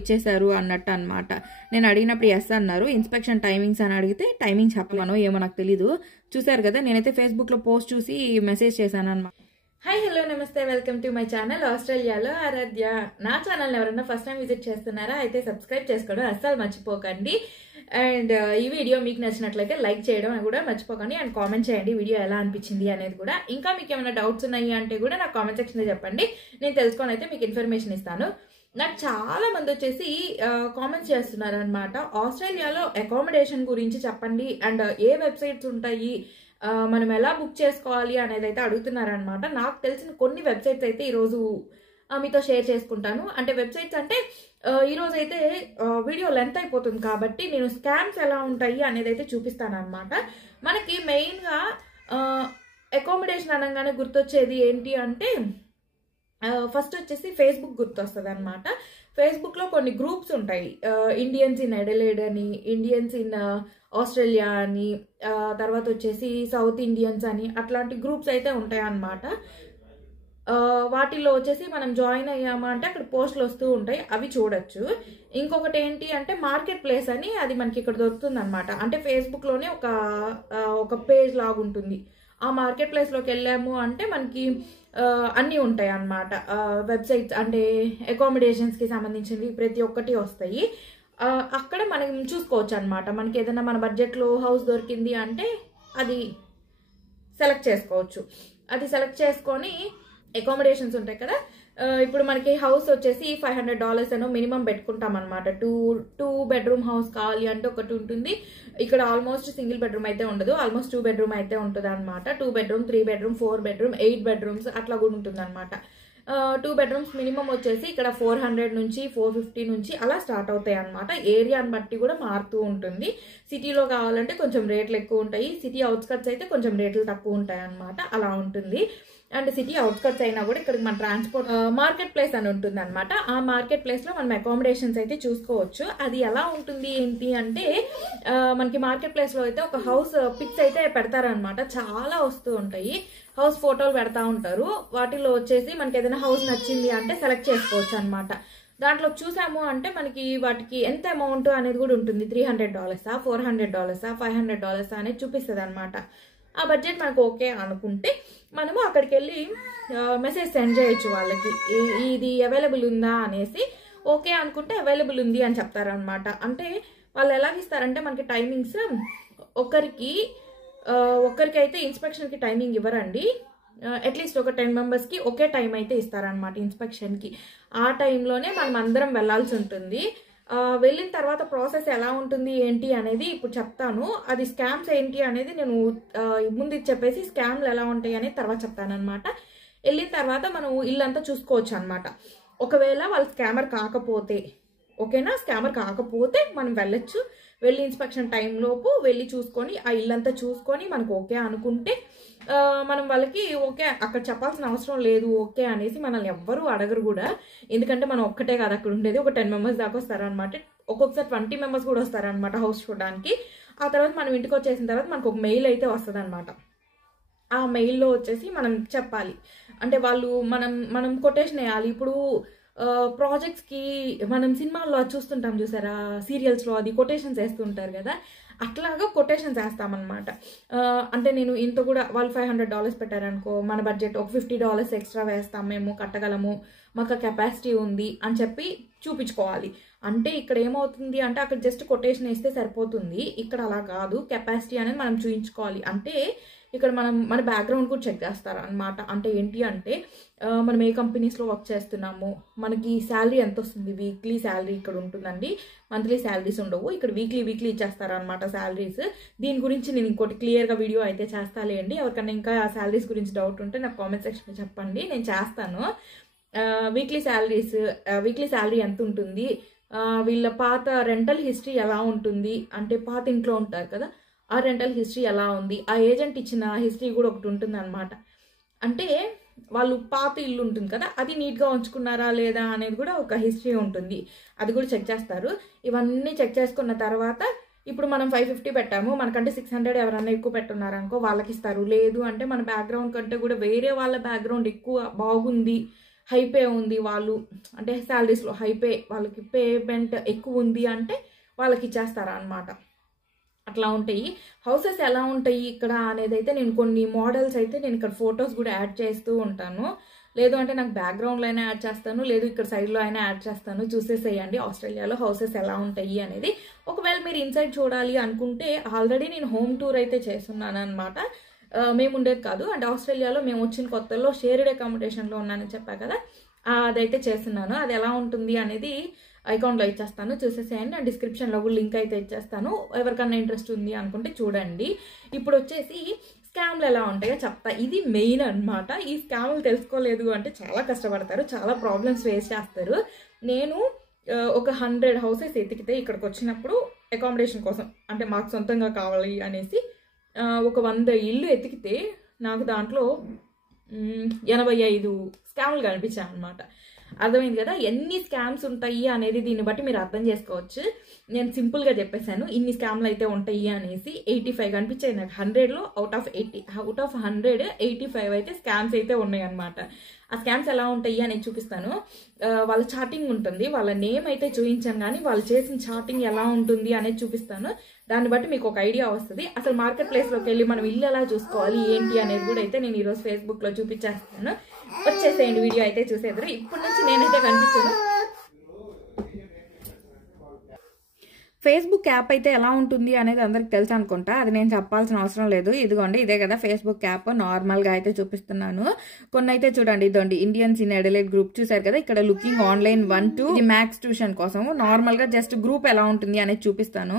ఇచ్చేశారు అన్నట్టు అనమాట. నేను అడిగినప్పుడు ఎస్ అన్నారు. ఇన్స్పెక్షన్ టైమింగ్స్ అని అడిగితే టైమింగ్ చెప్పమనో ఏమో నాకు తెలీదు. చూసారు కదా, నేనైతే ఫేస్బుక్లో పోస్ట్ చూసి మెసేజ్ చేశాను అనమాట. హాయ్, హలో, నమస్తే, వెల్కమ్ టు మై ఛానల్ ఆస్ట్రేలియాలో ఆరాధ్య. నా ఛానల్ ఎవరైనా ఫస్ట్ టైం విజిట్ చేస్తున్నారా అయితే సబ్స్క్రైబ్ చేసుకోవడం అస్సలు మర్చిపోకండి. అండ్ ఈ వీడియో మీకు నచ్చినట్లయితే లైక్ చేయడం కూడా మర్చిపోకండి. అండ్ కామెంట్ చేయండి వీడియో ఎలా అనిపించింది అనేది కూడా. ఇంకా మీకు ఏమైనా డౌట్స్ ఉన్నాయి అంటే కూడా నాకు కామెంట్ సెక్షన్లో చెప్పండి, నేను తెలుసుకొని అయితే మీకు ఇన్ఫర్మేషన్ ఇస్తాను. నాకు చాలా మంది వచ్చేసి కామెంట్స్ చేస్తున్నారు అనమాట, ఆస్ట్రేలియాలో అకామిడేషన్ గురించి చెప్పండి అండ్ ఏ వెబ్సైట్స్ ఉంటాయి, మనం ఎలా బుక్ చేసుకోవాలి అనేది అయితే అడుగుతున్నారనమాట. నాకు తెలిసిన కొన్ని వెబ్సైట్స్ అయితే ఈరోజు మీతో షేర్ చేసుకుంటాను. అంటే వెబ్సైట్స్ అంటే ఈరోజు అయితే వీడియో లెంత్ అయిపోతుంది కాబట్టి నేను స్కామ్స్ ఎలా ఉంటాయి అనేది అయితే చూపిస్తాను అనమాట. మనకి మెయిన్గా అకామిడేషన్ అనగానే గుర్తొచ్చేది ఏంటి అంటే ఫస్ట్ వచ్చేసి ఫేస్బుక్ గుర్తొస్తుంది అనమాట. ఫేస్బుక్లో కొన్ని గ్రూప్స్ ఉంటాయి, ఇండియన్స్ ఇన్ ఎడలేడ్ అని, ఇండియన్స్ ఇన్ ఆస్ట్రేలియా అని, తర్వాత వచ్చేసి సౌత్ ఇండియన్స్ అని, అట్లాంటి గ్రూప్స్ అయితే ఉంటాయి అన్నమాట. వాటిల్లో వచ్చేసి మనం జాయిన్ అయ్యామా అంటే అక్కడ పోస్టులు వస్తూ ఉంటాయి, అవి చూడొచ్చు. ఇంకొకటి ఏంటి అంటే మార్కెట్ ప్లేస్ అని, అది మనకి ఇక్కడ దొరుకుతుంది అనమాట. అంటే ఫేస్బుక్లోనే ఒక పేజ్ లాగా ఉంటుంది. ఆ మార్కెట్ ప్లేస్లోకి వెళ్ళాము అంటే మనకి అన్నీ ఉంటాయి అన్నమాట. వెబ్సైట్స్ అంటే అకామిడేషన్స్కి సంబంధించినవి ప్రతి ఒక్కటి వస్తాయి. అక్కడ మనం చూసుకోవచ్చు అనమాట. మనకి ఏదైనా మన బడ్జెట్లో హౌస్ దొరికింది అంటే అది సెలెక్ట్ చేసుకోవచ్చు. అది సెలెక్ట్ చేసుకొని అకామిడేషన్స్ ఉంటాయి కదా, ఇప్పుడు మనకి హౌస్ వచ్చేసి $500 అనో మినిమం పెట్టుకుంటాం అనమాట. టూ బెడ్రూమ్ హౌస్ కావాలి అంటే ఒకటి ఉంటుంది. ఇక్కడ ఆల్మోస్ట్ సింగిల్ బెడ్రూమ్ అయితే ఉండదు, ఆల్మోస్ట్ 2 బెడ్రూమ్ అయితే ఉంటుంది అనమాట. 2 బెడ్రూమ్, 3 బెడ్రూమ్, 4 బెడ్రూమ్, 8 బెడ్రూమ్స్ అట్లా కూడా ఉంటుంది అనమాట. 2 బెడ్రూమ్స్ మినిమం వచ్చేసి ఇక్కడ 400 నుంచి 450 నుంచి అలా స్టార్ట్ అవుతాయి అనమాట. ఏరియాని బట్టి కూడా మారుతూ ఉంటుంది. సిటీలో కావాలంటే కొంచెం రేట్లు ఎక్కువ ఉంటాయి, సిటీ అవుట్స్కట్స్ అయితే కొంచెం రేట్లు తక్కువ ఉంటాయి అనమాట. అలా ఉంటుంది. అండ్ సిటీ అవుట్స్కట్స్ అయినా కూడా ఇక్కడ మన ట్రాన్స్పోర్ట్ మార్కెట్ ప్లేస్ అని ఉంటుంది అనమాట. ఆ మార్కెట్ ప్లేస్లో మనం అకామిడేషన్స్ అయితే చూసుకోవచ్చు. అది ఎలా ఉంటుంది ఏంటి అంటే మనకి మార్కెట్ ప్లేస్లో అయితే ఒక హౌస్ పిక్స్ అయితే పెడతారనమాట, చాలా వస్తూ ఉంటాయి. హౌస్ ఫోటోలు పెడతా ఉంటారు. వాటిలో వచ్చేసి మనకి ఏదైనా హౌస్ నచ్చింది అంటే సెలెక్ట్ చేసుకోవచ్చు అనమాట. దాంట్లో చూసాము అంటే మనకి వాటికి ఎంత అమౌంట్ అనేది కూడా ఉంటుంది. $300, $400, $500 అనేది చూపిస్తుంది అనమాట. ఆ బడ్జెట్ మనకు ఓకే అనుకుంటే మనము అక్కడికి వెళ్ళి మెసేజ్ సెండ్ చేయొచ్చు వాళ్ళకి, ఇది అవైలబుల్ ఉందా అనేసి. ఓకే అనుకుంటే అవైలబుల్ ఉంది అని చెప్తారనమాట. అంటే వాళ్ళు ఎలాగిస్తారంటే మనకి టైమింగ్స్ ఒక్కరికైతే ఇన్స్పెక్షన్కి టైమింగ్ ఇవ్వరండి. అట్లీస్ట్ ఒక 10 మెంబర్స్కి ఒకే టైం అయితే ఇస్తారనమాట ఇన్స్పెక్షన్కి. ఆ టైంలోనే మనం అందరం వెళ్ళాల్సి ఉంటుంది. వెళ్ళిన తర్వాత ప్రాసెస్ ఎలా ఉంటుంది ఏంటి అనేది ఇప్పుడు చెప్తాను. అది స్కామ్స్ ఏంటి అనేది నేను ముందు చెప్పేసి స్కామ్లు ఎలా ఉంటాయి అనేది తర్వాత చెప్తాను అనమాట. వెళ్ళిన తర్వాత మనం ఇల్లంతా చూసుకోవచ్చు అనమాట. ఒకవేళ వాళ్ళు స్కామర్ కాకపోతే, ఓకేనా, స్కామర్ కాకపోతే మనం వెళ్ళొచ్చు. వెళ్ళి ఇన్స్పెక్షన్ టైంలోపు వెళ్ళి చూసుకొని ఆ ఇల్లంతా చూసుకొని మనకు ఓకే అనుకుంటే మనం వాళ్ళకి ఓకే అక్కడ చెప్పాల్సిన అవసరం లేదు ఓకే అనేసి మనల్ని ఎవ్వరూ అడగరు కూడా. ఎందుకంటే మనం ఒక్కటే కాదు అక్కడ ఉండేది, ఒక 10 మెంబర్స్ దాకా వస్తారనమాట. ఒక్కొక్కసారి 20 మెంబర్స్ కూడా వస్తారనమాట హౌస్ చూడడానికి. ఆ తర్వాత మనం ఇంటికి వచ్చేసిన తర్వాత మనకు ఒక మెయిల్ అయితే వస్తుంది అనమాట. ఆ మెయిల్లో వచ్చేసి మనం చెప్పాలి అంటే వాళ్ళు మనం కొటేషన్ వేయాలి. ఇప్పుడు ప్రాజెక్ట్స్కి మనం సినిమాల్లో చూస్తుంటాం చూసారా, సీరియల్స్లో అది కొటేషన్స్ వేస్తుంటారు కదా, అట్లాగా కొటేషన్స్ వేస్తామన్నమాట. అంటే నేను ఇంత కూడా వాళ్ళు $500 పెట్టారనుకో, మన బడ్జెట్ ఒక $50 ఎక్స్ట్రా వేస్తాం, మేము కట్టగలము, మాకు కెపాసిటీ ఉంది అని చెప్పి చూపించుకోవాలి. అంటే ఇక్కడ ఏమవుతుంది అంటే అక్కడ జస్ట్ కొటేషన్ వేస్తే సరిపోతుంది, ఇక్కడ అలా కాదు, కెపాసిటీ అనేది మనం చూపించుకోవాలి. అంటే ఇక్కడ మన బ్యాక్గ్రౌండ్ కూడా చెక్ చేస్తారు అనమాట. అంటే ఏంటి అంటే మనం ఏ కంపెనీస్లో వర్క్ చేస్తున్నాము, మనకి శాలరీ ఎంత వస్తుంది, వీక్లీ శాలరీ ఇక్కడ ఉంటుందండి, మంత్లీ శాలరీస్ ఉండవు, ఇక్కడ వీక్లీ ఇచ్చేస్తారనమాట శాలరీస్. దీని గురించి నేను ఇంకోటి క్లియర్గా వీడియో అయితే చేస్తాలేండి. ఎవరికైనా ఇంకా ఆ శాలరీస్ గురించి డౌట్ ఉంటే నాకు కామెంట్ సెక్షన్లో చెప్పండి, నేను చేస్తాను. వీక్లీ శాలరీ ఎంత ఉంటుంది, వీళ్ళ పాత రెంటల్ హిస్టరీ ఎలా ఉంటుంది, అంటే పాత ఇంట్లో ఉంటారు కదా ఆ రెంటల్ హిస్టరీ ఎలా ఉంది, ఆ ఏజెంట్ ఇచ్చిన హిస్టరీ కూడా ఒకటి ఉంటుంది అనమాట. అంటే వాళ్ళు పాత ఇల్లు ఉంటుంది కదా అది నీట్గా ఉంచుకున్నారా లేదా అనేది కూడా ఒక హిస్టరీ ఉంటుంది, అది కూడా చెక్ చేస్తారు. ఇవన్నీ చెక్ చేసుకున్న తర్వాత ఇప్పుడు మనం 550 పెట్టాము, మనకంటే 600 ఎవరన్నా ఎక్కువ పెట్టున్నారనుకో వాళ్ళకి ఇస్తారు. లేదు అంటే మన బ్యాక్గ్రౌండ్ కంటే కూడా వేరే వాళ్ళ బ్యాక్గ్రౌండ్ ఎక్కువ బాగుంది హై పే ఉంది, వాళ్ళు అంటే శాలరీస్లో హై పే, వాళ్ళకి పేమెంట్ ఎక్కువ ఉంది అంటే వాళ్ళకి ఇచ్చేస్తారా అనమాట. అట్లా ఉంటాయి. హౌసెస్ ఎలా ఉంటాయి ఇక్కడ అనేది అయితే నేను కొన్ని మోడల్స్ అయితే నేను ఇక్కడ ఫొటోస్ కూడా యాడ్ చేస్తూ ఉంటాను. లేదు అంటే నాకు బ్యాక్గ్రౌండ్లో అయినా యాడ్ చేస్తాను, లేదు ఇక్కడ సైడ్లో అయినా యాడ్ చేస్తాను. చూసేసేయండి ఆస్ట్రేలియాలో హౌసెస్ ఎలా ఉంటాయి అనేది. ఒకవేళ మీరు ఇన్సైడ్ చూడాలి అనుకుంటే ఆల్రెడీ నేను హోమ్ టూర్ అయితే చేస్తున్నాను అనమాట. మేము ఉండేది కాదు, అంటే ఆస్ట్రేలియాలో మేము వచ్చిన కొత్తలో షేర్డ్ అకామిడేషన్లో ఉన్నానని చెప్పా కదా, అదైతే చేస్తున్నాను. అది ఎలా ఉంటుంది అనేది ఐకాన్లో ఇచ్చేస్తాను, చూసేసేయండి. అండ్ డిస్క్రిప్షన్లో కూడా లింక్ అయితే ఇచ్చేస్తాను, ఎవరికన్నా ఇంట్రెస్ట్ ఉంది అనుకుంటే చూడండి. ఇప్పుడు వచ్చేసి స్కామ్లు ఎలా ఉంటాయో చెప్తా. ఇది మెయిన్ అనమాట. ఈ స్కామ్లు తెలుసుకోలేదు అంటే చాలా కష్టపడతారు, చాలా ప్రాబ్లమ్స్ ఫేస్ చేస్తారు. నేను ఒక 100 హౌసెస్ ఎతికితే ఇక్కడికి వచ్చినప్పుడు అకామిడేషన్ కోసం, అంటే మాకు సొంతంగా కావాలి అనేసి ఒక 100 ఇల్లు ఎతికితే నాకు దాంట్లో 85 స్కామ్లు కనిపించాయి అనమాట. అర్థమైంది కదా ఎన్ని స్కామ్స్ ఉంటాయి అనేది. దీన్ని బట్టి మీరు అర్థం చేసుకోవచ్చు. నేను సింపుల్గా చెప్పేశాను ఇన్ని స్కామ్లు అయితే ఉంటాయి అనేసి. 85 కనిపించాయి నాకు 100లో. అవుట్ ఆఫ్ 100 85 అయితే స్కామ్స్ అయితే ఉన్నాయి అనమాట. ఆ స్కామ్స్ ఎలా ఉంటాయి అనేది చూపిస్తాను. వాళ్ళ చాటింగ్ ఉంటుంది, వాళ్ళ నేమ్ అయితే చూపించాను కానీ వాళ్ళు చేసిన చాటింగ్ ఎలా ఉంటుంది అనేది చూపిస్తాను. దాన్ని బట్టి మీకు ఒక ఐడియా వస్తుంది. అసలు మార్కెట్ ప్లేస్లోకి వెళ్ళి మనం ఇల్లు ఎలా చూసుకోవాలి ఏంటి అనేది కూడా అయితే నేను ఈరోజు ఫేస్బుక్లో చూపించేస్తాను. వచ్చేసేయండి, వీడియో అయితే చూసేద్దరు. ఇప్పటి నుంచి నేనైతే కనిపించాను. ఫేస్బుక్ యాప్ అయితే ఎలా ఉంటుంది అనేది అందరికి తెలుసు అనుకుంటా, అది నేను చెప్పాల్సిన అవసరం లేదు. ఇదిగోండి ఇదే కదా ఫేస్బుక్ యాప్. నార్మల్గా అయితే చూపిస్తున్నాను. కొన్ని అయితే చూడండి, ఇదండి ఇండియన్స్ ఇన్ అడిలైడ్ గ్రూప్. చూసారు కదా ఇక్కడ looking online 1 to maths tuition కోసం. నార్మల్గా జస్ట్ గ్రూప్ ఎలా ఉంటుంది అనేది చూపిస్తాను,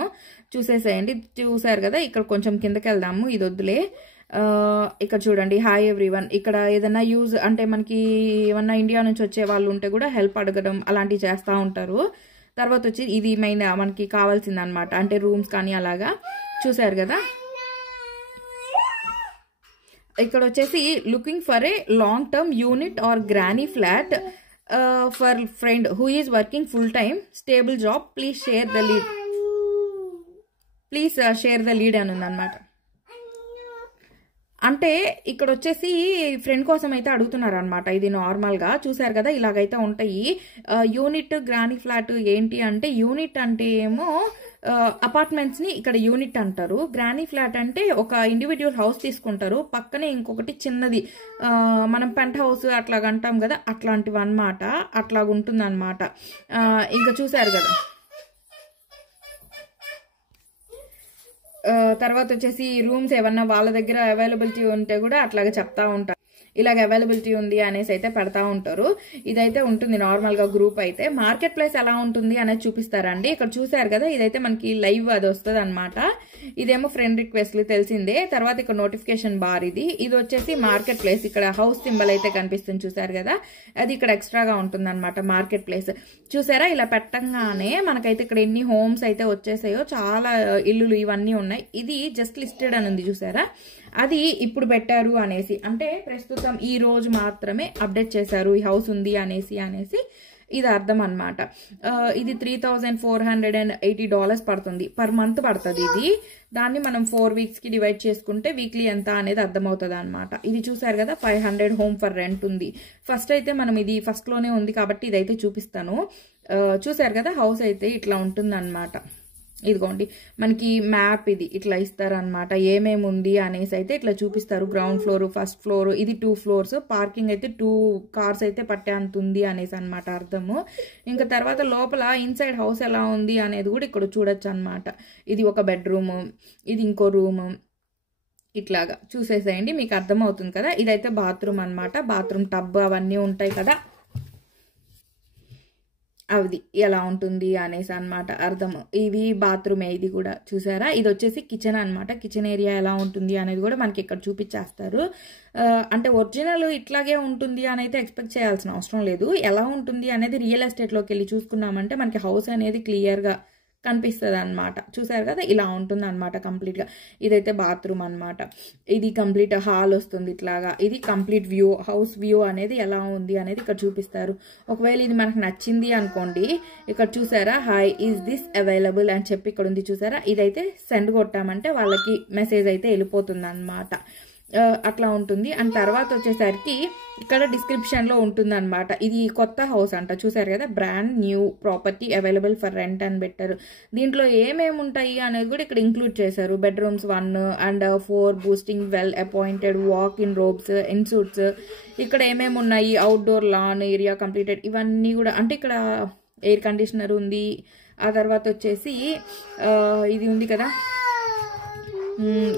చూసేసేయండి. చూసారు కదా ఇక్కడ కొంచెం కిందకి వెళ్దాము, ఇది వద్దులే. ఇక్కడ చూడండి హాయ్ ఎవ్రీవన్. ఇక్కడ ఏదైనా యూజ్ అంటే మనకి ఏమన్నా ఇండియా నుంచి వచ్చే వాళ్ళు ఉంటే కూడా హెల్ప్ అడగడం అలాంటివి చేస్తూ ఉంటారు. తర్వాత వచ్చి ఇది మెయిన్ మనకి కావాల్సింది అనమాట, అంటే రూమ్స్ కానీ అలాగా. చూసారు కదా ఇక్కడ వచ్చేసి looking for a long term unit or granny flat for friend who is working full time stable job please share the lead అని ఉందన్నమాట. అంటే ఇక్కడ వచ్చేసి ఫ్రెండ్ కోసం అయితే అడుగుతున్నారు అనమాట. ఇది నార్మల్గా చూసారు కదా ఇలాగైతే ఉంటాయి. యూనిట్ గ్రానీ ఫ్లాట్ ఏంటి అంటే, యూనిట్ అంటే ఏమో అపార్ట్మెంట్స్ని ఇక్కడ యూనిట్ అంటారు. గ్రానీ ఫ్లాట్ అంటే ఒక ఇండివిజువల్ హౌస్ తీసుకుంటారు, పక్కనే ఇంకొకటి చిన్నది మనం పెంట్ హౌస్ అట్లాగ అంటాం కదా, అట్లాంటివి అనమాట. అట్లాగుంటుంది అనమాట. ఇంకా చూసారు కదా తర్వాత వచ్చేసి రూమ్స్ ఏమన్నా వాళ్ళ దగ్గర అవైలబిలిటీ ఉంటే కూడా అట్లాగే చెప్తా ఉంటారు, ఇలాగ అవైలబిలిటీ ఉంది అనేసి అయితే పెడతా ఉంటారు. ఇదైతే ఉంటుంది నార్మల్గా గ్రూప్ అయితే. మార్కెట్ ప్లేస్ ఎలా ఉంటుంది అనేది చూపిస్తారండి. ఇక్కడ చూసారు కదా ఇదైతే మనకి లైవ్ అది వస్తుంది అనమాట. ఇదేమో ఫ్రెండ్ రిక్వెస్ట్లు తెలిసిందే. తర్వాత ఇక్కడ నోటిఫికేషన్ బార్, ఇది వచ్చేసి మార్కెట్ ప్లేస్. ఇక్కడ హౌస్ సింబల్ అయితే కనిపిస్తుంది చూసారు కదా, అది ఇక్కడ ఎక్స్ట్రాగా ఉంటుంది అనమాట మార్కెట్ ప్లేస్. చూసారా ఇలా పెట్టంగానే మనకైతే ఇక్కడ ఎన్ని హోమ్స్ అయితే వచ్చేసాయో, చాలా ఇల్లులు ఇవన్నీ ఉన్నాయి. ఇది జస్ట్ లిస్టెడ్ అని ఉంది చూసారా, అది ఇప్పుడు పెట్టారు అనేసి, అంటే ప్రస్తుతం ఈ రోజు మాత్రమే అప్డేట్ చేశారు ఈ హౌస్ ఉంది అనేసి ఇది అర్థం అనమాట. ఇది $3,480 పడుతుంది పర్ మంత్ పడుతుంది ఇది. దాన్ని మనం 4 వీక్స్కి డివైడ్ చేసుకుంటే వీక్లీ ఎంత అనేది అర్థమవుతుంది అనమాట. ఇది చూసారు కదా 500 హోమ్ ఫర్ రెంట్ ఉంది. ఫస్ట్ అయితే మనం ఇది ఫస్ట్లోనే ఉంది కాబట్టి ఇదైతే చూపిస్తాను. చూసారు కదా హౌస్ అయితే ఇట్లా ఉంటుంది అనమాట. ఇదిగోండి మనకి మ్యాప్ ఇది ఇట్లా ఇస్తారనమాట, ఏమేమి ఉంది అనేసి అయితే ఇట్లా చూపిస్తారు. గ్రౌండ్ ఫ్లోర్, ఫస్ట్ ఫ్లోర్, ఇది 2 ఫ్లోర్స్. పార్కింగ్ అయితే 2 కార్స్ అయితే పట్టే అంత ఉంది అనేసి అనమాట అర్థము. ఇంకా తర్వాత లోపల ఇన్సైడ్ హౌస్ ఎలా ఉంది అనేది కూడా ఇక్కడ చూడొచ్చు అనమాట. ఇది ఒక బెడ్రూమ్, ఇది ఇంకో రూమ్, ఇట్లాగా చూసేసేయండి మీకు అర్థమవుతుంది కదా. ఇదైతే బాత్రూమ్ అనమాట. బాత్రూమ్ టబ్ అవన్నీ ఉంటాయి కదా, అది ఎలా ఉంటుంది అనేసి అనమాట అర్థము. ఇది బాత్రూమే, ఇది కూడా చూసారా. ఇది వచ్చేసి కిచెన్ అనమాట. కిచెన్ ఏరియా ఎలా ఉంటుంది అనేది కూడా మనకి ఇక్కడ చూపించేస్తారు. అంటే ఒరిజినల్ ఇట్లాగే ఉంటుంది అని అయితే ఎక్స్పెక్ట్ చేయాల్సిన అవసరం లేదు. ఎలా ఉంటుంది అనేది రియల్ ఎస్టేట్లోకి వెళ్ళి చూసుకున్నామంటే మనకి హౌస్ అనేది క్లియర్గా కనిపిస్తుంది అనమాట. చూసారు కదా ఇలా ఉంటుంది అనమాట కంప్లీట్గా. ఇదైతే బాత్రూమ్ అనమాట. ఇది కంప్లీట్ హాల్ వస్తుంది ఇట్లాగా. ఇది కంప్లీట్ వ్యూ, హౌస్ వ్యూ అనేది ఎలా ఉంది అనేది ఇక్కడ చూపిస్తారు. ఒకవేళ ఇది మనకు నచ్చింది అనుకోండి, ఇక్కడ చూసారా హాయ్ ఈజ్ దిస్ అవైలబుల్ అని చెప్పి ఇక్కడ ఉంది చూసారా. ఇదైతే సెండ్ కొట్టామంటే వాళ్ళకి మెసేజ్ అయితే వెళ్ళిపోతుంది అనమాట. అట్లా ఉంటుంది. అండ్ తర్వాత వచ్చేసరికి ఇక్కడ డిస్క్రిప్షన్లో ఉంటుంది అనమాట. ఇది కొత్త హౌస్ అంట, చూసారు కదా, brand new property available for rent అని పెట్టారు. దీంట్లో ఏమేమి ఉంటాయి అనేది కూడా ఇక్కడ ఇంక్లూడ్ చేశారు. Bedrooms 1 and 4, boasting well appointed, walk in robes, ensuites, ఇక్కడ ఏమేమి ఉన్నాయి, అవుట్డోర్ లాన్ ఏరియా కంప్లీటెడ్, ఇవన్నీ కూడా. అంటే ఇక్కడ ఎయిర్ కండిషనర్ ఉంది. ఆ తర్వాత వచ్చేసి ఇది ఉంది కదా,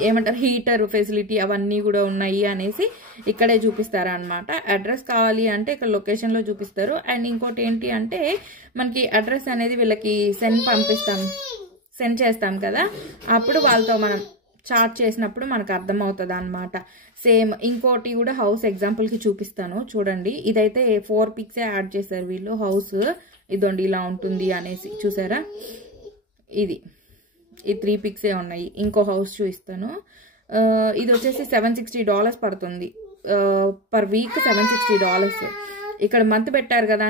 ఏమంటారు, హీటర్ ఫెసిలిటీ, అవన్నీ కూడా ఉన్నాయి అనేసి ఇక్కడే చూపిస్తారా అనమాట. అడ్రస్ కావాలి అంటే ఇక్కడ లొకేషన్లో చూపిస్తారు. అండ్ ఇంకోటి ఏంటి అంటే మనకి అడ్రస్ అనేది వీళ్ళకి సెండ్ చేస్తాం కదా, అప్పుడు వాళ్ళతో మనం చార్ట్ చేసినప్పుడు మనకు అర్థమవుతుంది అనమాట. సేమ్ ఇంకోటి కూడా హౌస్ ఎగ్జాంపుల్కి చూపిస్తాను చూడండి. ఇదైతే 4 పిక్సే యాడ్ చేశారు వీళ్ళు. హౌస్ ఇదోండి ఇలా ఉంటుంది అనేసి, చూసారా. ఈ 3 పిక్సే ఉన్నాయి. ఇంకో హౌస్ చూపిస్తాను. ఇది వచ్చేసి $760 పడుతుంది పర్ వీక్. $760. ఇక్కడ మంత్ పెట్టారు కదా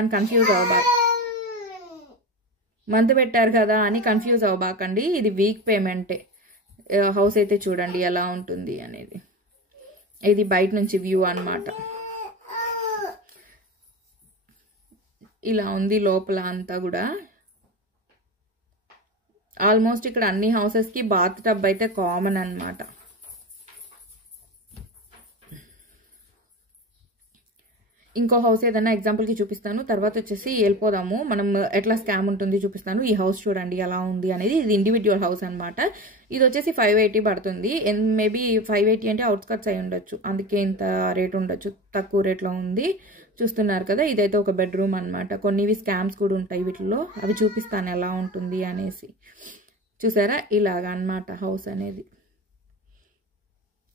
అని కన్ఫ్యూజ్ అవ్వబాకండి. ఇది వీక్ పేమెంటే. హౌస్ అయితే చూడండి ఎలా ఉంటుంది అనేది. ఇది బయట నుంచి వ్యూ అన్నమాట. ఇలా ఉంది లోపల అంతా కూడా. ఆల్మోస్ట్ ఇక్కడ అన్ని హౌసెస్కి బాత్ టబ్ అయితే కామన్ అన్నమాట. ఇంకో హౌస్ ఏదైనా ఎగ్జాంపుల్కి చూపిస్తాను. తర్వాత వచ్చేసి వెళ్ళిపోదాము. మనం ఎట్లా స్కామ్ ఉంటుంది చూపిస్తాను. ఈ హౌస్ చూడండి ఎలా ఉంది అనేది. ఇది ఇండివిజువల్ హౌస్ అనమాట. ఇది వచ్చేసి 580 పడుతుంది. మేబీ 580 అంటే అవుట్స్కట్స్ అయి ఉండొచ్చు, అందుకే ఇంత రేట్ ఉండొచ్చు. తక్కువ రేట్లో ఉంది. చూస్తున్నారు కదా, ఇదైతే ఒక బెడ్రూమ్ అనమాట. కొన్నివి స్కామ్స్ కూడా ఉంటాయి వీటిలో, అవి చూపిస్తాను ఎలా ఉంటుంది అనేసి. చూసారా, ఇలాగా అనమాట హౌస్ అనేది.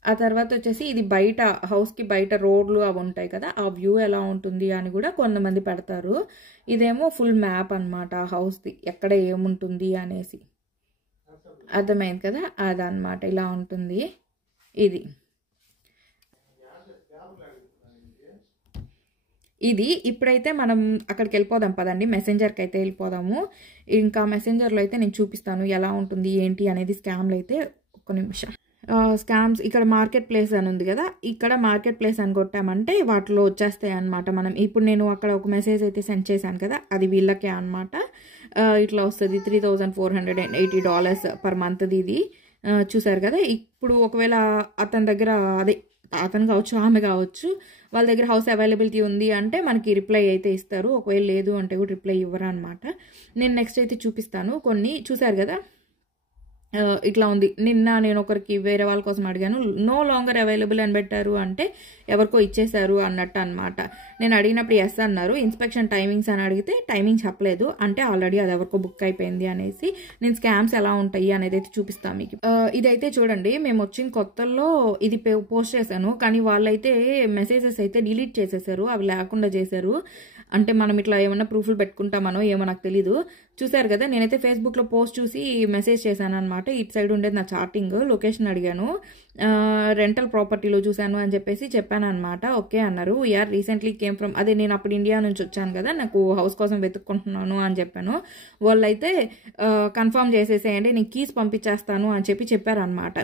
ఆ తర్వాత వచ్చేసి ఇది బయట, హౌస్కి బయట రోడ్లు అవి ఉంటాయి కదా, ఆ వ్యూ ఎలా ఉంటుంది అని కూడా కొంతమంది పెడతారు. ఇదేమో ఫుల్ మ్యాప్ అనమాట హౌస్ది, ఎక్కడ ఏముంటుంది అనేసి. అర్థమైంది కదా, అదనమాట. ఇలా ఉంటుంది ఇది. ఇప్పుడైతే మనం అక్కడికి వెళ్ళిపోదాం పదండి. మెసెంజర్కి అయితే వెళ్ళిపోదాము. ఇంకా మెసెంజర్లో అయితే నేను చూపిస్తాను ఎలా ఉంటుంది ఏంటి అనేది. స్కామ్లు అయితే ఒక్క నిమిషం. స్కామ్స్ ఇక్కడ మార్కెట్ ప్లేస్ అని ఉంది కదా, ఇక్కడ మార్కెట్ ప్లేస్ అని కొట్టామంటే వాటిలో వచ్చేస్తాయి అనమాట. మనం ఇప్పుడు నేను అక్కడ ఒక మెసేజ్ అయితే సెండ్ చేశాను కదా, అది వీళ్ళకే అనమాట. ఇట్లా వస్తుంది $3,480 పర్ మంత్ది. ఇది చూసారు కదా. ఇప్పుడు ఒకవేళ అతని దగ్గర, అతను కావచ్చు ఆమె కావచ్చు, వాళ్ళ దగ్గర హౌస్ అవైలబిలిటీ ఉంది అంటే మనకి రిప్లై అయితే ఇస్తారు. ఒకవేళ లేదు అంటే కూడా రిప్లై ఇవ్వరు అనమాట. నేను నెక్స్ట్ అయితే చూపిస్తాను కొన్ని. చూసారు కదా ఇట్లా ఉంది. నిన్న నేను ఒకరికి వేరే వాళ్ళ కోసం అడిగాను, నో లాంగర్ అవైలబుల్ అని పెట్టారు, అంటే ఎవరికో ఇచ్చేశారు అన్నట్టు అనమాట. నేను అడిగినప్పుడు ఎస్ అన్నారు. ఇన్స్పెక్షన్ టైమింగ్స్ అని అడిగితే టైమింగ్ చెప్పలేదు, అంటే ఆల్రెడీ అది ఎవరికో బుక్ అయిపోయింది అనేసి. నేను స్కామ్స్ ఎలా ఉంటాయి అనేది అయితే చూపిస్తాను మీకు. ఇదైతే చూడండి, మేము వచ్చిన కొత్తల్లో ఇది పోస్ట్ చేశాను, కానీ వాళ్ళైతే మెసేజెస్ అయితే డిలీట్ చేసేసారు, అవి లేకుండా చేశారు. అంటే మనం ఇట్లా ఏమన్నా ప్రూఫ్లు పెట్టుకుంటామనో ఏమో నాకు తెలీదు. చూసారు కదా, నేనైతే ఫేస్బుక్లో పోస్ట్ చూసి మెసేజ్ చేశాను అనమాట. ఇటు సైడ్ ఉండేది నా చార్టింగ్. లొకేషన్ అడిగాను, రెంటల్ ప్రాపర్టీలో చూశాను అని చెప్పాను అనమాట. ఓకే అన్నారు. వీఆర్ రీసెంట్లీ కేమ్ ఫ్రమ్, అదే నేను అప్పుడు ఇండియా నుంచి వచ్చాను కదా, నాకు హౌస్ కోసం వెతుక్కుంటున్నాను అని చెప్పాను. వాళ్ళైతే కన్ఫర్మ్ చేసేసేయండి, నేను కీస్ పంపించేస్తాను అని చెప్పారనమాట.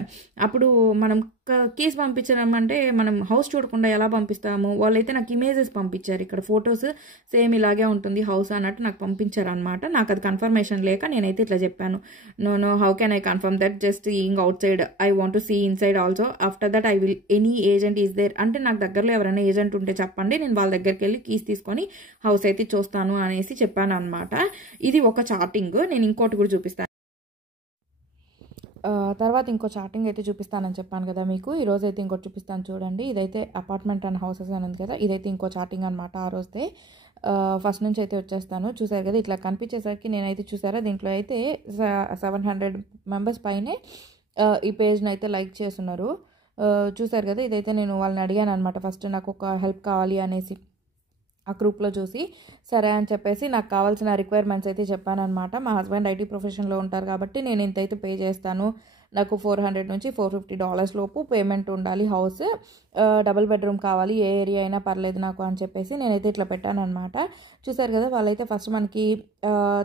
అప్పుడు మనం కీస్ పంపించడం అంటే మనం హౌస్ చూడకుండా ఎలా పంపిస్తాము? వాళ్ళైతే నాకు ఇమేజెస్ పంపించారు, ఇక్కడ ఫొటోస్ సేమ్ ఇలాగే ఉంటుంది హౌస్ అన్నట్టు నాకు పంపించారు అనమాట. నాకు అది కన్ఫర్మేషన్ లేక నేనైతే ఇట్లా చెప్పాను, no how can I confirm that, just seeing outside, I want to see inside also, after that I will, any agent is there, అంటే నాకు దగ్గరలో ఎవరైనా ఏజెంట్ ఉంటే చెప్పండి, నేను వాళ్ళ దగ్గరికి వెళ్ళి కీస్ తీసుకొని హౌస్ అయితే చూస్తాను అనేసి చెప్పాను అనమాట. ఇది ఒక చాటింగ్. నేను ఇంకోటి కూడా చూపిస్తాను. తర్వాత ఇంకో చాటింగ్ అయితే చూపిస్తానని చెప్పాను కదా మీకు. ఈరోజు అయితే ఇంకోటి చూపిస్తాను చూడండి. ఇదైతే అపార్ట్మెంట్ అండ్ హౌసెస్ అని ఉంది కదా, ఇదైతే ఇంకో చాటింగ్ అనమాట. ఆ రోజే ఫస్ట్ నుంచి అయితే వచ్చేస్తాను. చూసారు కదా, ఇట్లా కనిపించేసరికి నేనైతే చూసారా, దీంట్లో అయితే 700 మెంబర్స్ పైనే ఈ పేజ్ని అయితే లైక్ చేస్తున్నారు. చూసారు కదా, ఇదైతే నేను వాళ్ళని అడిగాను అనమాట. ఫస్ట్ నాకు ఒక హెల్ప్ కావాలి అనేసి ఆ గ్రూప్లో చూసి సరే అని చెప్పేసి నాకు కావాల్సిన రిక్వైర్మెంట్స్ అయితే చెప్పాను అనమాట. మా హస్బెండ్ ఐటీ ప్రొఫెషన్లో ఉంటారు కాబట్టి నేను ఇంతైతే పే చేస్తాను, నాకు $400 నుంచి $450 లోపు పేమెంట్ ఉండాలి, హౌస్ డబుల్ బెడ్రూమ్ కావాలి, ఏ ఏరియా అయినా పర్లేదు నాకు అని చెప్పేసి నేనైతే ఇట్లా పెట్టాను అనమాట. చూసారు కదా, వాళ్ళైతే ఫస్ట్ మనకి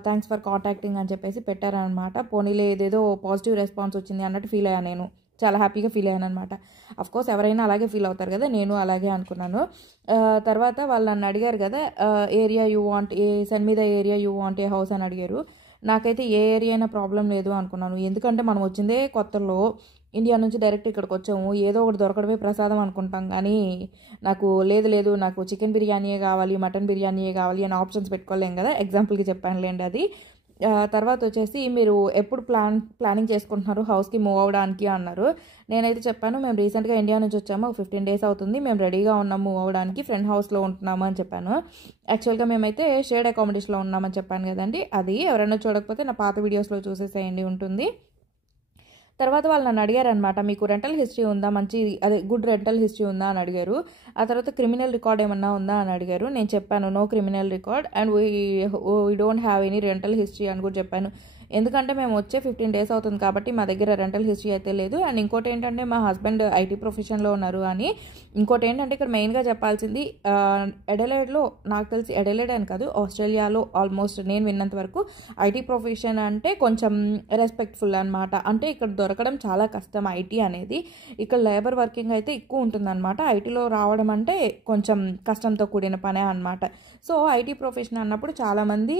థ్యాంక్స్ ఫర్ కాంటాక్టింగ్ అని చెప్పేసి పెట్టారనమాట. పోనీలే ఏదేదో పాజిటివ్ రెస్పాన్స్ వచ్చింది అన్నట్టు ఫీల్ అయ్యాను నేను. చాలా హ్యాపీగా ఫీల్ అయ్యాను అనమాట. అఫ్కోర్స్ ఎవరైనా అలాగే ఫీల్ అవుతారు కదా, నేను అలాగే అనుకున్నాను. తర్వాత వాళ్ళు నన్ను అడిగారు కదా, area you want, send me the area you want a house అని అడిగారు. నాకైతే ఏ ఏరియా అయినా ప్రాబ్లం లేదు అనుకున్నాను. ఎందుకంటే మనం వచ్చిందే కొత్తలో, ఇండియా నుంచి డైరెక్ట్ ఇక్కడికి వచ్చాము, ఏదో ఒకటి దొరకడమే ప్రసాదం అనుకుంటాం. కానీ నాకు లేదు నాకు చికెన్ బిర్యానీయే కావాలి, మటన్ బిర్యానీయే కావాలి అని ఆప్షన్స్ పెట్టుకోలేం కదా. ఎగ్జాంపుల్కి చెప్పానులేండి అది. తర్వాత వచ్చేసి మీరు ఎప్పుడు ప్లానింగ్ చేసుకుంటున్నారు హౌస్కి మూవ్ అవ్వడానికి అన్నారు. నేనైతే చెప్పాను, మేము రీసెంట్గా ఇండియా నుంచి వచ్చాము, 15 days అవుతుంది, మేము రెడీగా ఉన్నాము మూవ్ అవ్వడానికి, ఫ్రెండ్ హౌస్లో ఉంటున్నాము అని చెప్పాను. యాక్చువల్గా మేమైతే షేర్డ్ అకామిడేషన్లో ఉన్నామని చెప్పాను కదండి. అది ఎవరైనా చూడకపోతే నా పాత వీడియోస్లో చూసేసేయండి, ఉంటుంది. తర్వాత వాళ్ళు నన్ను అడిగారు అనమాట, మీకు రెంటల్ హిస్టరీ ఉందా, మంచి అదే గుడ్ రెంటల్ హిస్టరీ ఉందా అని అడిగారు. ఆ తర్వాత క్రిమినల్ రికార్డ్ ఏమన్నా ఉందా అని అడిగారు. నేను చెప్పాను no criminal record and we don't have any rental history అని కూడా చెప్పాను. ఎందుకంటే మేము వచ్చే 15 days అవుతుంది కాబట్టి మా దగ్గర రెంటల్ హిస్టరీ అయితే లేదు. అండ్ ఇంకోటి ఏంటంటే మా హస్బెండ్ ఐటీ ప్రొఫెషన్లో ఉన్నారు అని. ఇంకోటి ఏంటంటే ఇక్కడ మెయిన్గా చెప్పాల్సింది, ఎడెలైడ్లో నాకు తెలిసి, ఎడెలైడ్ అని కాదు, ఆస్ట్రేలియాలో ఆల్మోస్ట్ నేను విన్నంత వరకు ఐటీ ప్రొఫెషన్ అంటే కొంచెం రెస్పెక్ట్ఫుల్ అనమాట. అంటే ఇక్కడ దొరకడం చాలా కష్టం ఐటీ అనేది. ఇక్కడ లేబర్ వర్కింగ్ అయితే ఎక్కువ ఉంటుందన్నమాట. ఐటీలో రావడం అంటే కొంచెం కష్టంతో కూడిన పనే అనమాట. సో ఐటీ ప్రొఫెషన్ అన్నప్పుడు చాలామంది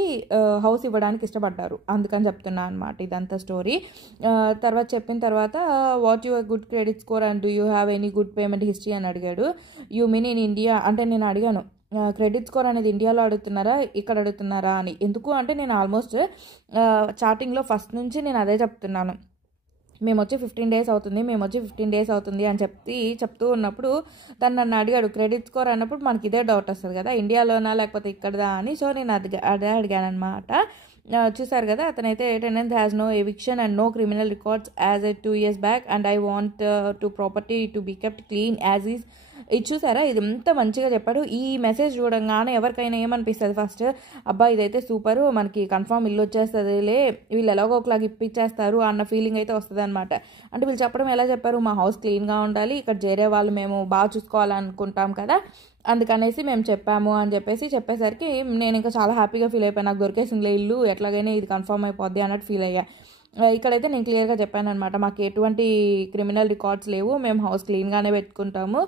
హౌస్ ఇవ్వడానికి ఇష్టపడ్డారు, అందుకని చెప్తున్నా అనమాట ఇదంతా స్టోరీ. తర్వాత చెప్పిన తర్వాత what your good credit score and do you have any good payment history అని అడిగాడు. యూ మీన్ ఇన్ ఇండియా అంటే నేను అడిగాను, క్రెడిట్ స్కోర్ అనేది ఇండియాలో అడుగుతున్నారా ఇక్కడ అడుగుతున్నారా అని. ఎందుకు అంటే నేను ఆల్మోస్ట్ చాటింగ్లో ఫస్ట్ నుంచి నేను అదే చెప్తున్నాను, మేము వచ్చి 15 days అవుతుంది అని చెప్తూ ఉన్నప్పుడు తను నన్ను అడిగాడు క్రెడిట్ స్కోర్ అన్నప్పుడు మనకి ఇదే డౌట్ వస్తుంది కదా, ఇండియాలోనా లేకపోతే ఇక్కడదా అని. సో నేను అదే అడిగాను అనమాట. చూసారు కదా, అతనైతే tenant has no eviction and no criminal records as a 2 years back and I want to property to be kept clean as is. ఇది చూసారా, ఇది ఎంత మంచిగా చెప్పాడు. ఈ మెసేజ్ చూడంగానే ఎవరికైనా ఏమనిపిస్తుంది, ఫస్ట్ అబ్బా ఇదైతే సూపరు, మనకి కన్ఫామ్ ఇల్లు వచ్చేస్తుందిలే, వీళ్ళు ఎలాగో ఒకలాగా ఇప్పించేస్తారు అన్న ఫీలింగ్ అయితే వస్తుంది అనమాట. అంటే వీళ్ళు చెప్పడం ఎలా చెప్పారు, మా హౌస్ క్లీన్గా ఉండాలి, ఇక్కడ చేరే వాళ్ళు మేము బాగా చూసుకోవాలనుకుంటాం కదా, అందుకనేసి మేము చెప్పాము అని చెప్పేసరికి నేను ఇంకా చాలా హ్యాపీగా ఫీల్ అయిపోయాను. నాకు దొరికేసిందిలే ఇల్లు, ఎట్లాగైనా ఇది కన్ఫర్మ్ అయిపోద్ది అన్నట్టు ఫీల్ అయ్యా. ఇక్కడైతే నేను క్లియర్గా చెప్పాను అనమాట, మాకు ఎటువంటి క్రిమినల్ రికార్డ్స్ లేవు, మేము హౌస్ క్లీన్గానే పెట్టుకుంటాము,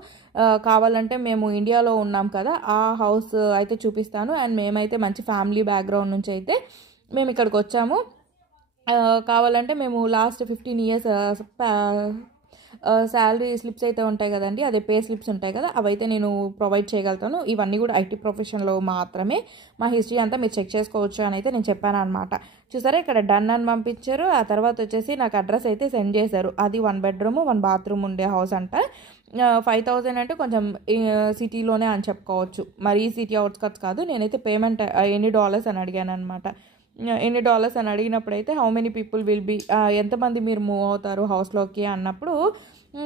కావాలంటే మేము ఇండియాలో ఉన్నాం కదా ఆ హౌస్ అయితే చూపిస్తాను, అండ్ మేమైతే మంచి ఫ్యామిలీ బ్యాక్గ్రౌండ్ నుంచి అయితే మేము ఇక్కడికి వచ్చాము, కావాలంటే మేము లాస్ట్ 15 years శాలరీ స్లిప్స్ అయితే ఉంటాయి కదండి, అదే పే స్లిప్స్ ఉంటాయి కదా, అవైతే నేను ప్రొవైడ్ చేయగలుగుతాను. ఇవన్నీ కూడా ఐటీ ప్రొఫెషన్లో మాత్రమే, మా హిస్టరీ అంతా మీరు చెక్ చేసుకోవచ్చు అని అయితే నేను చెప్పాను అనమాట. చూసారా, ఇక్కడ డన్ అని పంపించారు. ఆ తర్వాత వచ్చేసి నాకు అడ్రస్ అయితే సెండ్ చేశారు. అది 1 bedroom 1 bathroom ఉండే హౌస్ అంట. 5,000 అంటే కొంచెం సిటీలోనే అని చెప్పుకోవచ్చు, మరీ సిటీ అవుట్స్కట్స్ కాదు. నేనైతే పేమెంట్ ఎన్ని డాలర్స్ అని అడిగాను అనమాట. ఎన్ని డాలర్స్ అని అడిగినప్పుడైతే how many people will be, ఎంతమంది మీరు మూవ్ అవుతారు హౌస్లోకి అన్నప్పుడు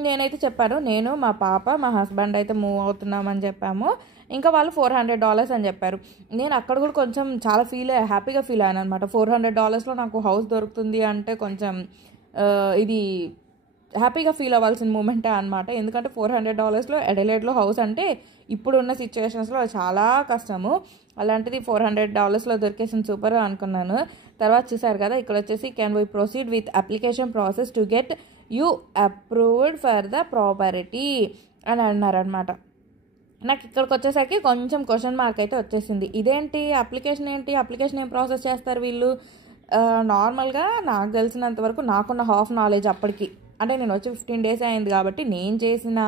నేనైతే చెప్పాను, నేను మా పాప మా హస్బెండ్ అయితే మూవ్ అవుతున్నామని చెప్పాము. ఇంకా వాళ్ళు $400 అని చెప్పారు. నేను అక్కడ కూడా కొంచెం చాలా హ్యాపీగా ఫీల్ అయ్యాను అనమాట. $400లో నాకు హౌస్ దొరుకుతుంది అంటే కొంచెం ఇది హ్యాపీగా ఫీల్ అవ్వాల్సిన మూమెంటే అనమాట. ఎందుకంటే $400లో ఎడెలైడ్లో హౌస్ అంటే ఇప్పుడున్న సిచ్యువేషన్స్లో చాలా కష్టము, అలాంటిది $400లో దొరికేసిన సూపర్ అనుకున్నాను. తర్వాత చూసారు కదా, ఇక్కడ వచ్చేసి can we proceed with application process to get you approved for the property అని అన్నారనమాట. నాకు ఇక్కడికి వచ్చేసరికి కొంచెం క్వశ్చన్ మార్క్ అయితే వచ్చేసింది. ఇదేంటి అప్లికేషన్ ఏం ప్రాసెస్ చేస్తారు వీళ్ళు? నార్మల్గా నాకు తెలిసినంత వరకు నాకున్న హాఫ్ నాలెడ్జ్ అప్పటికి, అంటే నేను వచ్చి 15 days అయింది కాబట్టి నేను చేసిన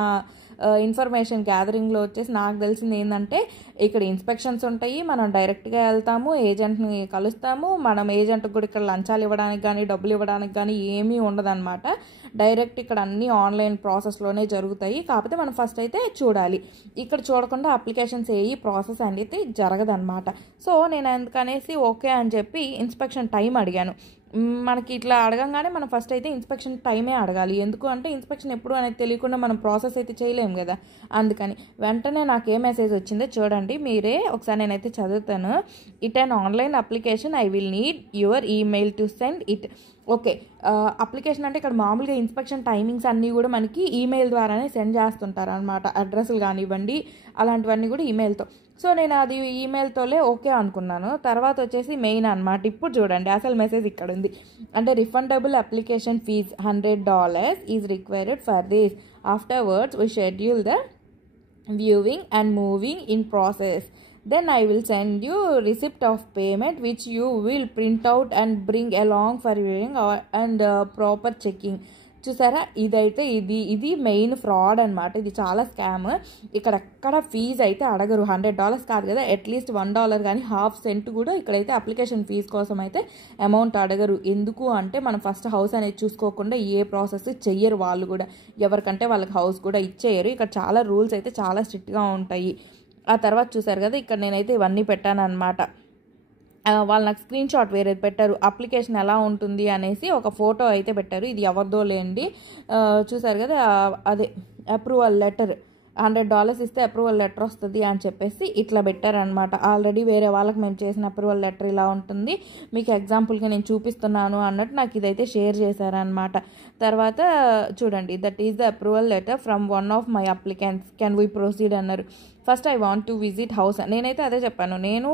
ఇన్ఫర్మేషన్ గ్యాదరింగ్లో వచ్చేసి నాకు తెలిసింది ఏంటంటే, ఇక్కడ ఇన్స్పెక్షన్స్ ఉంటాయి, మనం డైరెక్ట్గా వెళ్తాము, ఏజెంట్ని కలుస్తాము, మనం ఏజెంట్కి కూడా ఇక్కడ లంచాలు ఇవ్వడానికి కానీ డబ్బులు ఇవ్వడానికి కానీ ఏమీ ఉండదన్నమాట. డైరెక్ట్ ఇక్కడ అన్నీ ఆన్లైన్ ప్రాసెస్లోనే జరుగుతాయి. కాకపోతే మనం ఫస్ట్ అయితే చూడాలి, ఇక్కడ చూడకుండా అప్లికేషన్స్ ప్రాసెస్ అనేది జరగదన్నమాట. సో నేను అందుకనేసి ఓకే అని చెప్పి ఇన్స్పెక్షన్ టైం అడిగాను. మనకి ఇట్లా అడగంగానే మనం ఫస్ట్ అయితే ఇన్స్పెక్షన్ టైమే అడగాలి. ఎందుకు అంటే ఇన్స్పెక్షన్ ఎప్పుడు అనేది తెలియకుండా మనం ప్రాసెస్ అయితే చేయలేము కదా. అందుకని వెంటనే నాకు ఏ మెసేజ్ వచ్చిందో చూడండి మీరే ఒకసారి, నేనైతే చదువుతాను. It an online application, I will need your email to send it. Okay, application అంటే ఇక్కడ మామూలుగా ఇన్స్పెక్షన్ టైమింగ్స్ అన్నీ కూడా మనకి ఈమెయిల్ ద్వారానే సెండ్ చేస్తుంటారు అనమాట. అడ్రస్లు కానివ్వండి అలాంటివన్నీ కూడా ఈమెయిల్తో. సో నేను అది ఈమెయిల్తోలే ఓకే అనుకున్నాను. తర్వాత వచ్చేసి మెయిన్ అనమాట. ఇప్పుడు చూడండి అసలు మెసేజ్ ఇక్కడ ఉంది. అంటే refundable application fee $100 is required for this. Afterwards we schedule the viewing and moving in process. Then I will send you receipt of payment which you will print out and bring along for viewing and proper checking. చూసారా, ఇదైతే ఇది main fraud అనమాట. ఇది చాలా scam. ఇక్కడెక్కడ fee అయితే అడగరు. $100 కాదు కదా, అట్లీస్ట్ $1 కానీ ½ సెంట్ కూడా ఇక్కడైతే అప్లికేషన్ ఫీజు కోసం అయితే అమౌంట్ అడగరు. ఎందుకు అంటే మనం ఫస్ట్ హౌస్ అనేది చూసుకోకుండా ఏ ప్రాసెస్ చెయ్యరు వాళ్ళు కూడా. ఎవరికంటే వాళ్ళకి హౌస్ కూడా ఇచ్చేయరు. ఇక్కడ చాలా రూల్స్ అయితే చాలా స్ట్రిక్ట్గా ఉంటాయి. ఆ తర్వాత చూసారు కదా, ఇక్కడ నేనైతే ఇవన్నీ పెట్టాను అనమాట. వాళ్ళు నాకు స్క్రీన్ షాట్ వేరేది పెట్టారు. అప్లికేషన్ ఎలా ఉంటుంది అనేసి ఒక ఫోటో అయితే పెట్టారు. ఇది ఎవరిదో లేండి. చూసారు కదా, అదే అప్రూవల్ లెటర్. $100 ఇస్తే అప్రూవల్ లెటర్ వస్తుంది అని చెప్పేసి ఇట్లా పెట్టారనమాట. ఆల్రెడీ వేరే వాళ్ళకి మేము చేసిన అప్రూవల్ లెటర్ ఇలా ఉంటుంది, మీకు ఎగ్జాంపుల్గా నేను చూపిస్తున్నాను అన్నట్టు నాకు ఇదైతే షేర్ చేశారనమాట. తర్వాత చూడండి, that is the approval letter from one of my applicants, can we proceed అన్నారు. First I want to visit house. నేనైతే అదే చెప్పాను. నేను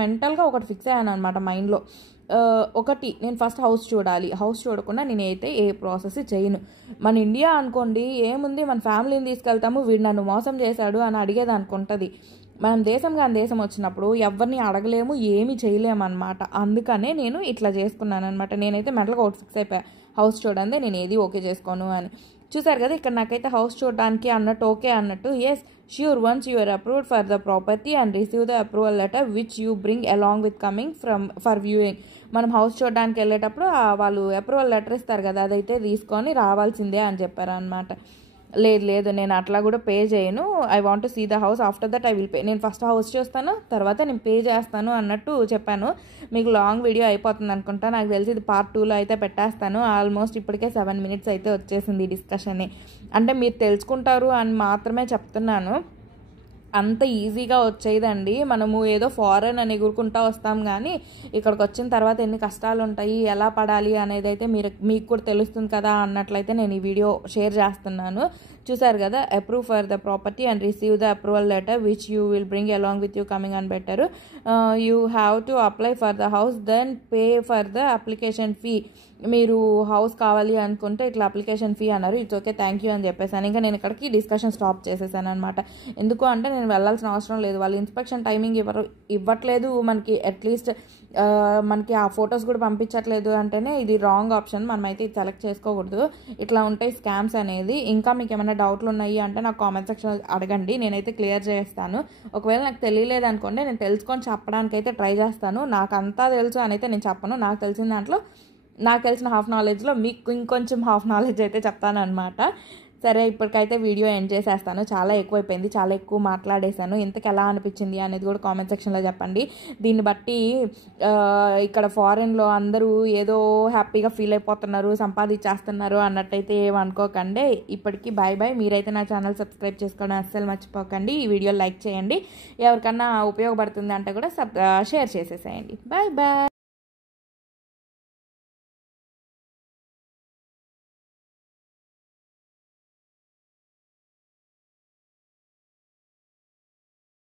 మెంటల్గా ఒకటి ఫిక్స్ అయ్యాను అనమాట మైండ్లో. ఒకటి, నేను ఫస్ట్ హౌస్ చూడాలి. హౌస్ చూడకుండా నేనైతే ఏ ప్రాసెస్ చేయను. మన ఇండియా అనుకోండి, ఏముంది, మన ఫ్యామిలీని తీసుకెళ్తాము, వీడు నన్ను మోసం చేశాడు అని అడిగేది అనుకుంటుంది. మనం దేశం కాని దేశం వచ్చినప్పుడు ఎవరిని అడగలేము, ఏమీ చేయలేము అనమాట. అందుకనే నేను ఇట్లా చేసుకున్నాను అనమాట. నేనైతే మెంటల్గా ఒకటి ఫిక్స్ అయిపోయా, హౌస్ చూడండి నేను ఏది ఓకే చేసుకోను అని. చూసారు కదా, ఇక్కడ నాకైతే హౌస్ చూడడానికి అన్నట్టు ఓకే అన్నట్టు. Yes sure, once you are approved for the property and receive the approval letter which you bring along with coming for viewing. మనం హౌస్ చూడడానికి వెళ్ళేటప్పుడు వాళ్ళు అప్రూవల్ లెటర్ ఇస్తారు కదా, అదైతే తీసుకొని రావాల్సిందే అని చెప్పారు అనమాట. లేదు నేను అట్లా కూడా పే చేయను, I want to see the house, after that I will pay. నేను ఫస్ట్ హౌస్ చూస్తాను, తర్వాత నేను పే చేస్తాను అన్నట్టు చెప్పాను. మీకు లాంగ్ వీడియో అయిపోతుంది అనుకుంటా, నాకు తెలిసి ఇది పార్ట్ 2లో అయితే పెట్టేస్తాను. ఆల్మోస్ట్ ఇప్పటికే 7 minutes అయితే వచ్చేసింది ఈ డిస్కషన్ని. అంటే మీరు తెలుసుకుంటారు అని మాత్రమే చెప్తున్నాను. అంత ఈజీగా వచ్చేదండి. మనము ఏదో ఫారెన్ అని ఎగురుకుంటూ వస్తాం, కానీ ఇక్కడికి వచ్చిన తర్వాత ఎన్ని కష్టాలు ఉంటాయి, ఎలా పడాలి అనేది అయితే మీకు కూడా తెలుస్తుంది కదా అన్నట్లయితే నేను ఈ వీడియో షేర్ చేస్తున్నాను. చూసారు కదా, approve for the property and receive the approval letter which you will bring along with you coming అని పెట్టారు. You have to apply for the house, then pay for the application fee. మీరు హౌస్ కావాలి అనుకుంటే ఇట్లా అప్లికేషన్ ఫీ అన్నారు. It's okay, thank you అని చెప్పేసాను. ఇంకా నేను ఇక్కడికి డిస్కషన్ స్టాప్ చేసేసాను అనమాట. ఎందుకు అంటే నేను వెళ్ళాల్సిన అవసరం లేదు, వాళ్ళు ఇన్స్పెక్షన్ టైమింగ్ ఇవ్వట్లేదు మనకి, అట్లీస్ట్ మనకి ఆ ఫొటోస్ కూడా పంపించట్లేదు అంటేనే ఇది రాంగ్ ఆప్షన్. మనమైతే ఇది సెలెక్ట్ చేసుకోకూడదు. ఇట్లా ఉంటాయి స్కామ్స్ అనేది. ఇంకా మీకు ఏమైనా డౌట్లు ఉన్నాయి అంటే నాకు కామెంట్ సెక్షన్ అడగండి, నేనైతే క్లియర్ చేస్తాను. ఒకవేళ నాకు తెలియలేదు అనుకోండి, నేను తెలుసుకొని చెప్పడానికి అయితే ట్రై చేస్తాను. నాకు అంతా తెలుసు అని అయితే నేను చెప్పను. నాకు తెలిసిన దాంట్లో, నాకు తెలిసిన హాఫ్ నాలెడ్జ్లో మీకు ఇంకొంచెం హాఫ్ నాలెడ్జ్ అయితే చెప్తాను అనమాట. సరే, ఇప్పటికైతే వీడియో ఎండ్ చేసేస్తాను. చాలా ఎక్కువైపోయింది, చాలా ఎక్కువ మాట్లాడేశాను. ఇంతకు ఎలా అనిపించింది అనేది కూడా కామెంట్ సెక్షన్లో చెప్పండి. దీన్ని బట్టి ఇక్కడ ఫారెన్లో అందరూ ఏదో హ్యాపీగా ఫీల్ అయిపోతున్నారు, సంపాదించేస్తున్నారు అన్నట్టయితే ఏమనుకోకండి. ఇప్పటికీ బాయ్. మీరైతే నా ఛానల్ సబ్స్క్రైబ్ చేసుకోవడం అస్సలు మర్చిపోకండి. ఈ వీడియో లైక్ చేయండి. ఎవరికన్నా ఉపయోగపడుతుంది అంటే కూడా షేర్ చేసేసేయండి. బాయ్.